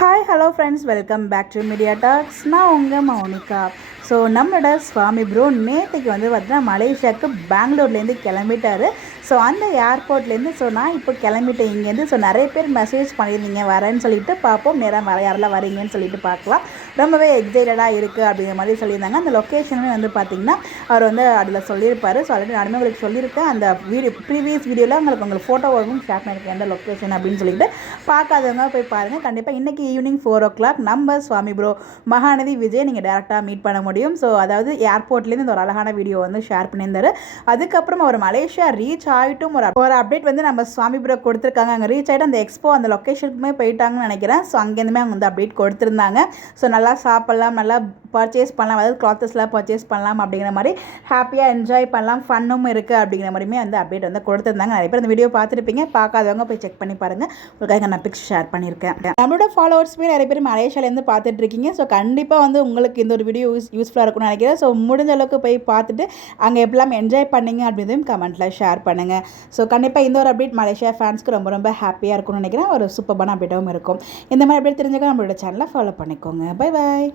Hi hello friends, welcome back to media talks. நான் உங்கள் Mounika. So நம்மளோட சுவாமி ப்ரோ நேற்றுக்கு வந்து பார்த்தீங்கன்னா மலேசியாவுக்கு பெங்களூர்லேருந்து கிளம்பிட்டார். ஸோ அந்த ஏர்போர்ட்லேருந்து நான் இப்போ கிளம்பிட்டேன் இங்கேருந்து. ஸோ நிறைய பேர் மெசேஜ் பண்ணியிருந்தீங்க வரேன்னு சொல்லிட்டு, பார்ப்போம் நேராக யாரெல்லாம் வரீங்கன்னு சொல்லிட்டு பார்க்கலாம். ரொம்பவே எக்ஸைட்டடாக இருக்குது அப்படிங்கிற மாதிரி சொல்லியிருந்தாங்க. அந்த லொக்கேஷனுமே வந்து பார்த்திங்கன்னா அவர் வந்து அதில் சொல்லியிருப்பார். ஸோ ஆல்ரெடி நானுமே உங்களுக்கு சொல்லியிருக்கேன். அந்த ப்ரீவியஸ் வீடியோவில் உங்களுக்கு ஃபோட்டோவும் ஷேர் பண்ணியிருக்கேன் எந்த லொக்கேஷன் அப்படின்னு சொல்லிட்டு. பார்க்காதவங்க போய் பாருங்கள். கண்டிப்பாக இன்றைக்கி ஈவினிங் 4 o'clock நம்ம சுவாமி ப்ரோ மகாநதி விஜய் நீங்கள் டேரெக்டாக மீட் பண்ண முடியும். ஸோ அதாவது ஏர்போர்ட்லேருந்து இந்த ஒரு அழகான வீடியோ வந்து ஷேர் பண்ணியிருந்தார். அதுக்கப்புறம் அவர் மலேசியா ரீச் ஆகிட்டும் ஒரு அப்டேட் வந்து நம்ம சுவாமி ப்ரோ கொடுத்துருக்காங்க. அங்கே ரீச் ஆகிட்டு அந்த எக்ஸ்போ அந்த லொக்கேஷனுக்குமே போயிட்டாங்கன்னு நினைக்கிறேன். ஸோ அங்கேருந்துமே அவங்க வந்து அப்டேட் கொடுத்துருந்தாங்க. ஸோ நல்லா சாப்பிட்லாம், நல்லா பர்ச்சேஸ் பண்ணலாம், அதாவது கிளாத்தஸ்லாம் பர்ச்சேஸ் பண்ணலாம் அப்படிங்கிற மாதிரி, ஹாப்பியாக என்ஜாய் பண்ணலாம், ஃபன்னும் இருக்குது அப்படிங்கிற மாதிரியுமே வந்து அப்டேட் வந்து கொடுத்துருந்தாங்க. நிறைய பேர் இந்த வீடியோ பார்த்துருப்பீங்க. பார்க்காதவங்க போய் செக் பண்ணி பாருங்கள். உங்களுக்காக நான் பிக்ஸ் ஷேர் பண்ணியிருக்கேன். நம்மளோட ஃபாலோவர்ஸுமே நிறைய பேர் மலேசியாவிலேருந்து பார்த்துட்ருக்கீங்க. ஸோ கண்டிப்பாக வந்து உங்களுக்கு இந்த ஒரு வீடியோ யூஸ்ஃபுல்லாக இருக்கும்னு நினைக்கிறேன். ஸோ முடிஞ்ச அளவுக்கு போய் பார்த்துட்டு அங்கே எப்படிலாம் என்ஜாய் பண்ணிங்க அப்படின்றதையும் கமெண்ட்டில் ஷேர் பண்ணுங்கள். ஸோ கண்டிப்பாக இந்த ஒரு அப்டேட் மலேசியா ஃபேன்ஸ்க்கு ரொம்ப ரொம்ப ஹாப்பியாக இருக்கும்னு நினைக்கிறேன். ஒரு சூப்பரான அப்டேட்டாகவும் இருக்கும். இந்த மாதிரி அப்டேட் தெரிஞ்சுக்க நம்மளோட சேனலை ஃபாலோ பண்ணிக்கோங்க. Bye bye.